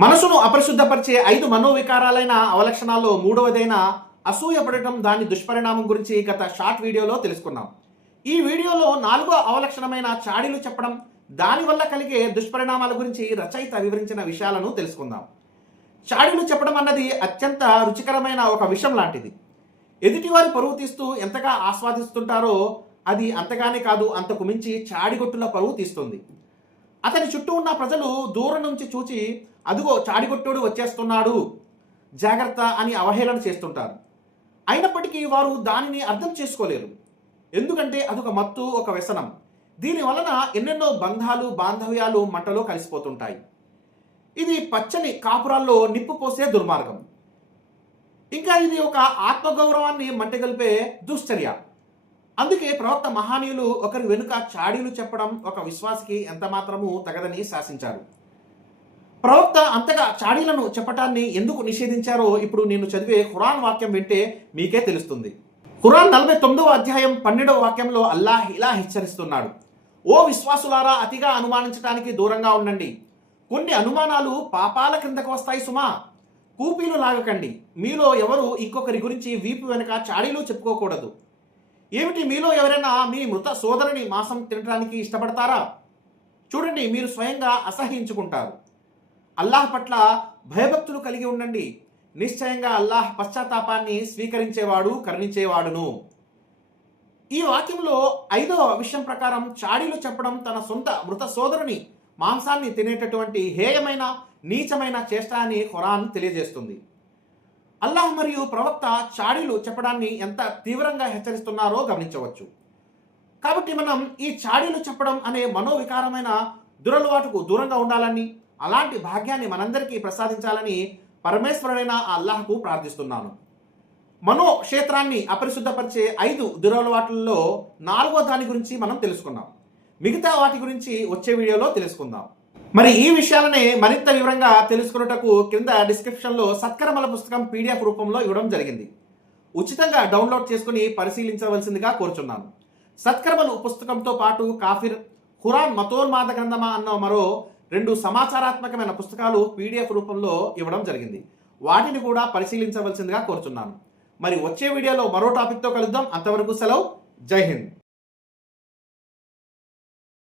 మనసును అపరిశుద్ధపరిచే ఐదు మనోవికారాలైన అవలక్షణాల్లో మూడవదైన అసూయపడటం దాని దుష్పరిణామం గురించి గత షార్ట్ వీడియోలో తెలుసుకున్నాం. ఈ వీడియోలో నాలుగో అవలక్షణమైన చాడీలు చెప్పడం దానివల్ల కలిగే దుష్పరిణామాల గురించి రచయిత వివరించిన విషయాలను తెలుసుకుందాం. చాడీలు చెప్పడం అన్నది అత్యంత రుచికరమైన ఒక విషయం లాంటిది. ఎదుటివారి పరువు తీస్తూ ఎంతగా ఆస్వాదిస్తుంటారో అది అంతగానే కాదు అంతకు మించి చాడిగొట్టుల పరువు తీస్తుంది. అతని చుట్టూ ఉన్న ప్రజలు దూరం నుంచి చూచి అదుగో చాడిగొట్టుడు వచ్చేస్తున్నాడు. జాగ్రత్త అని అవహేళన చేస్తుంటారు. అయినప్పటికీ వారు దానిని అర్థం చేసుకోలేరు. ఎందుకంటే అదొక మత్తు ఒక వ్యసనం. దీని వలన ఎన్నెన్నో బంధాలు బాంధవ్యాలు మంటలో కలిసిపోతుంటాయి. ఇది పచ్చని కాపురాల్లో నిప్పు పోసే దుర్మార్గం. ఇంకా ఇది ఒక ఆత్మగౌరవాన్ని మంటగలిపే దుశ్చర్య. అందుకే ప్రవక్త మహానీయులు ఒకరి వెనుక చాడీలు చెప్పడం ఒక విశ్వాసికి ఎంత మాత్రము తగదని శాసించారు. ప్రవక్త అంతగా చాడీలను చెప్పటాన్ని ఎందుకు నిషేధించారో ఇప్పుడు నేను చదివే ఖురాన్ వాక్యం వింటే మీకే తెలుస్తుంది. ఖురాన్ నలభై తొమ్మిదవ అధ్యాయం పన్నెండవ వాక్యంలో అల్లాహ్ ఇలా హెచ్చరిస్తున్నాడు. ఓ విశ్వాసులారా అతిగా అనుమానించడానికి దూరంగా ఉండండి. కొన్ని అనుమానాలు పాపాల క్రిందకు వస్తాయి సుమా. కూపీలు లాగకండి. మీలో ఎవరు ఇంకొకరి గురించి వీపు వెనక చాడీలు చెప్పుకోకూడదు. ఏమిటి మీలో ఎవరైనా మీ మృత సోదరుని మాంసం తినడానికి ఇష్టపడతారా? చూడండి మీరు స్వయంగా అసహించుకుంటారు అల్లాహ్ పట్ల భయభక్తులు కలిగి ఉండండి. నిశ్చయంగా అల్లాహ్ పశ్చాత్తాపాన్ని స్వీకరించేవాడు కరుణించేవాడును. ఈ వాక్యంలో ఐదవ విషయం ప్రకారం చాడీలు చెప్పడం తన సొంత మృత సోదరుని మాంసాన్ని తినేటటువంటి హేయమైన నీచమైన చేష్ట అని ఖురాన్ తెలియజేస్తుంది. అల్లాహ్ మరియు ప్రవక్త చాడీలు చెప్పడాన్ని ఎంత తీవ్రంగా హెచ్చరిస్తున్నారో గమనించవచ్చు. కాబట్టి మనం ఈ చాడీలు చెప్పడం అనే మనోవికారమైన దురలవాటుకు దూరంగా ఉండాలని అలాంటి భాగ్యాన్ని మనందరికీ ప్రసాదించాలని పరమేశ్వరుడైన అల్లాహకు ప్రార్థిస్తున్నాను. మనో క్షేత్రాన్ని అపరిశుద్ధపరిచే ఐదు దురలవాట్లలో నాలుగో దాని గురించి మనం తెలుసుకున్నాం మిగతా వాటి గురించి వచ్చే వీడియోలో తెలుసుకుందాం. మరి ఈ విషయాలనే మరింత వివరంగా తెలుసుకున్నటకు క్రింద డిస్క్రిప్షన్లో సత్కరమల పుస్తకం పీడిఎఫ్ రూపంలో ఇవ్వడం జరిగింది. ఉచితంగా డౌన్లోడ్ చేసుకుని పరిశీలించవలసిందిగా కోరుచున్నాను. సత్కర్మలు పుస్తకంతో పాటు కాఫిర్ ఖురాన్ మతోన్మాద గ్రంథమా అన్న మరో రెండు సమాచారాత్మకమైన పుస్తకాలు పీడిఎఫ్ రూపంలో ఇవ్వడం జరిగింది. వాటిని కూడా పరిశీలించవలసిందిగా కోరుచున్నాను. మరి వచ్చే వీడియోలో మరో టాపిక్తో కలుద్దాం. అంతవరకు సెలవు. జై హింద్.